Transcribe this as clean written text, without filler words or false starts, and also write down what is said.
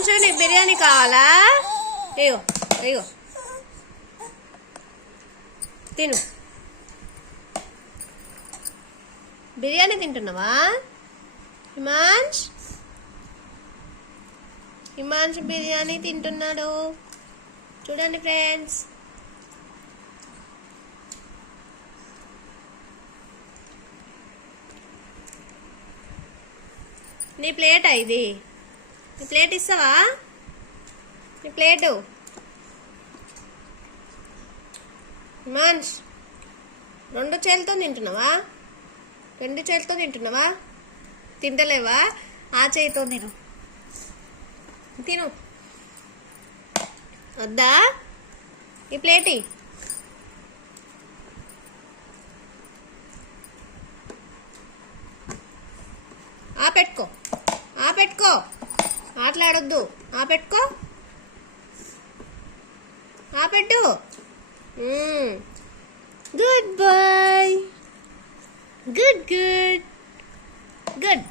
హిమాంశు నీకు బిర్యానీ కావాలా? అయ్యో అయ్యో తిను. బిర్యానీ తింటున్నావా హిమాంష్? హిమాంష్ బిర్యానీ తింటున్నాడు చూడండి ఫ్రెండ్స్. నీ ప్లేటా ఇది? నీ ప్లేట్ ఇస్తావా? నీ ప్లేటు హిమాంష్ రెండు చేతులతో తింటున్నావా? రెండు చేతులతో తింటున్నావా? తింటలేవా? ఆ చేతితో తిను. తిను వద్దా? ఈ ప్లేట్ పెట్టుకో. పెట్టుకో, ఆటలాడొద్దు. పెట్టుకో, పెట్టు. Good boy. Good good good.